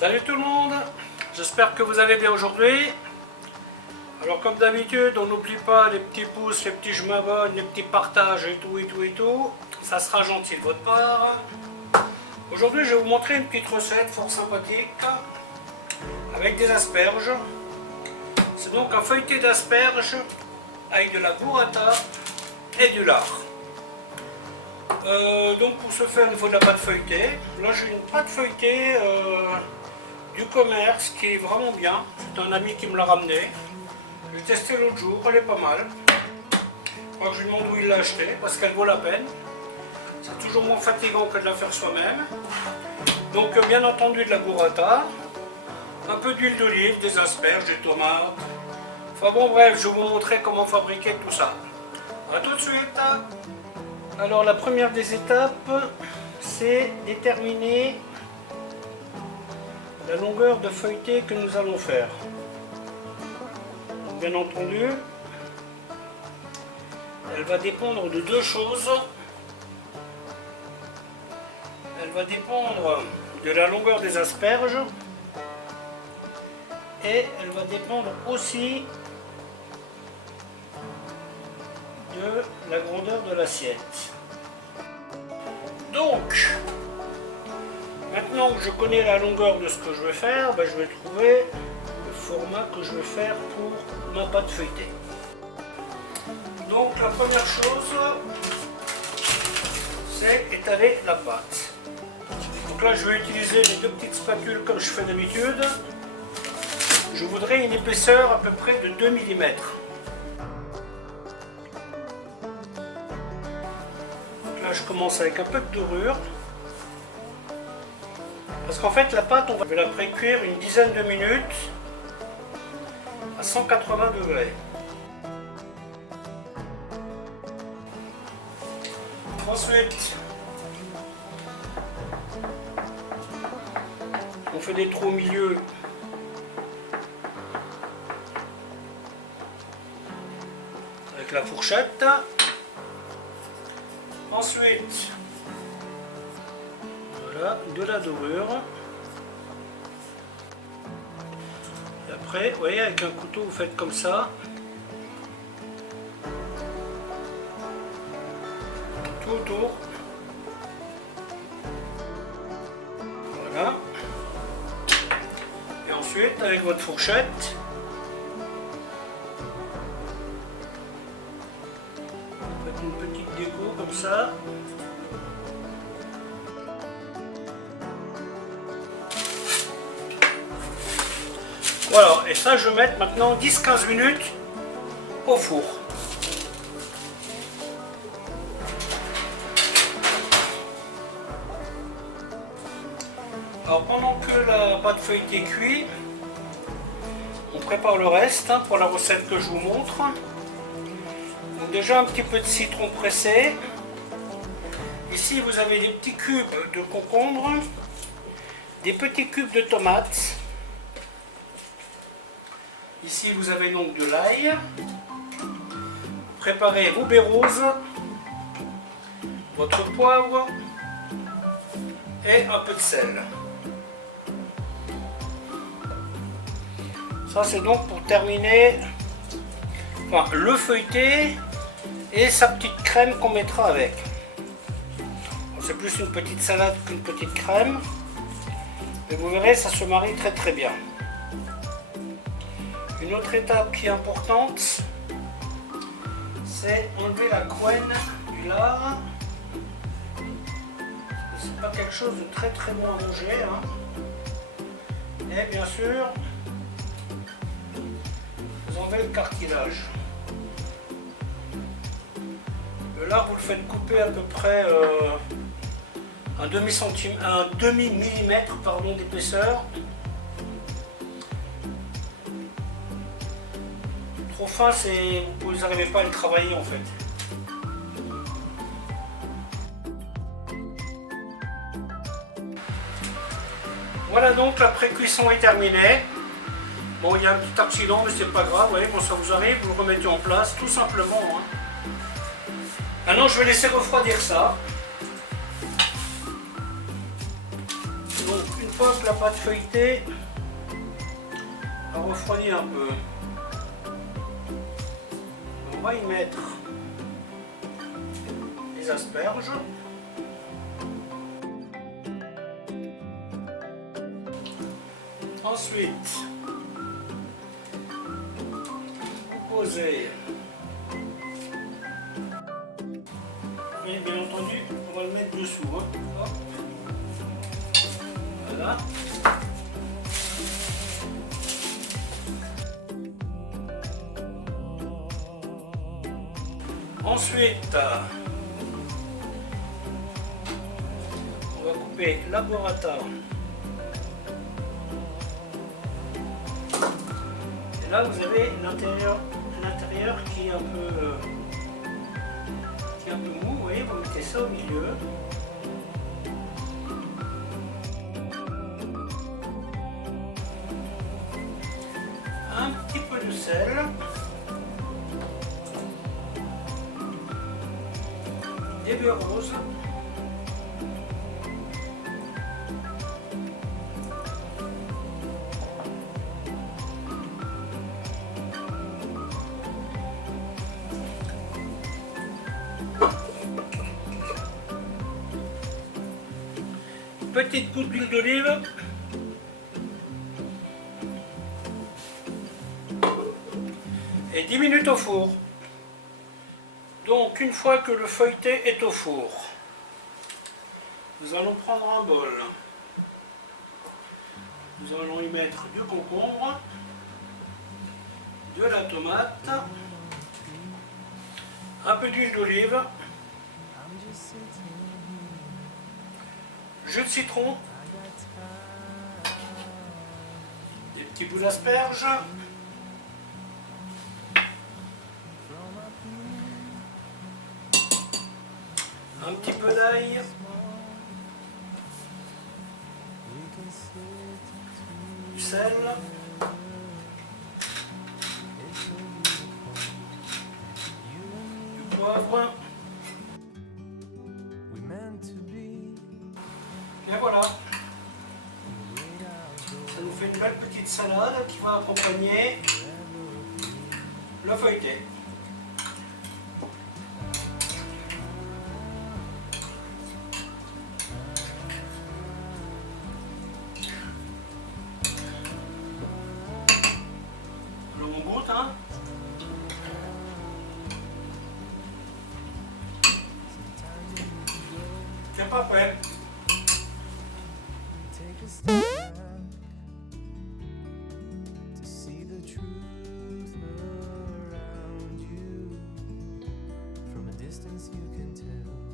Salut tout le monde, j'espère que vous allez bien aujourd'hui. Alors comme d'habitude, on n'oublie pas les petits pouces, les petits je m'abonne, les petits partages et tout. Ça sera gentil de votre part. Aujourd'hui, je vais vous montrer une petite recette fort sympathique avec des asperges. C'est donc un feuilleté d'asperges avec de la burrata et du lard. Donc pour ce faire, il faut de la pâte feuilletée. Là, j'ai une pâte feuilletée du commerce qui est vraiment bien. C'est un ami qui me l'a ramené. J'ai testé l'autre jour, elle est pas mal. Je crois que je lui demande où il l'a acheté parce qu'elle vaut la peine. C'est toujours moins fatigant que de la faire soi-même. Donc bien entendu de la burrata, un peu d'huile d'olive, des asperges, des tomates. Enfin bon bref, je vais vous montrer comment fabriquer tout ça. A tout de suite. Alors la première des étapes, c'est déterminer la longueur de feuilleté que nous allons faire. Bien entendu, elle va dépendre de deux choses. Elle va dépendre de la longueur des asperges et elle va dépendre aussi de la grandeur de l'assiette. Donc, maintenant que je connais la longueur de ce que je vais faire, je vais trouver le format que je vais faire pour ma pâte feuilletée. Donc la première chose, c'est étaler la pâte. Donc là je vais utiliser les deux petites spatules comme je fais d'habitude. Je voudrais une épaisseur à peu près de 2 mm. Donc là je commence avec un peu de dorure. Parce qu'en fait la pâte on va la pré-cuire une dizaine de minutes à 180 degrés. Ensuite, on fait des trous au milieu avec la fourchette. Ensuite, voilà, de la dorure. Et après, vous voyez, avec un couteau, vous faites comme ça. Tout autour. Voilà. Et ensuite, avec votre fourchette, faites une petite déco comme ça. Voilà, et ça je vais mettre maintenant 10-15 minutes au four. Alors pendant que la pâte feuilletée cuit, on prépare le reste pour la recette que je vous montre. Donc déjà un petit peu de citron pressé. Ici vous avez des petits cubes de concombre, des petits cubes de tomates. Ici vous avez donc de l'ail. Préparez vos baies roses, votre poivre et un peu de sel. Ça c'est donc pour terminer le feuilleté et sa petite crème qu'on mettra avec. C'est plus une petite salade qu'une petite crème. Mais vous verrez, ça se marie très très bien. Une autre étape qui est importante, c'est enlever la couenne du lard. C'est pas quelque chose de très très bon à manger. Et bien sûr, vous enlevez le cartilage. Le lard, vous le faites couper à peu près un demi millimètre d'épaisseur. Trop fin, vous n'arrivez pas à le travailler en fait. Voilà donc la pré-cuisson est terminée. Bon, il y a un petit accident, mais c'est pas grave, vous voyez, quand ça vous arrive, vous le remettez en place, tout simplement. Maintenant, je vais laisser refroidir ça. Donc une fois que la pâte feuilletée a refroidi un peu, on va y mettre les asperges. Ensuite, vous posez, et bien entendu, on va le mettre dessous. Hein. Voilà. Ensuite, on va couper la burrata. Et là, vous avez l'intérieur qui est un peu mou. Vous voyez, vous mettez ça au milieu. Un petit peu de sel. Des beurre rose. Petite goutte d'huile d'olive. Et 10 minutes au four. Donc une fois que le feuilleté est au four, nous allons prendre un bol. Nous allons y mettre du concombre, de la tomate, un peu d'huile d'olive, jus de citron, des petits bouts d'asperges, un petit peu d'ail, du sel, du poivre. Et voilà, ça nous fait une belle petite salade qui va accompagner le feuilleté. Alors on goûte, hein. C'est pas prêt. Take a step back to see the truth around you. From a distance you can tell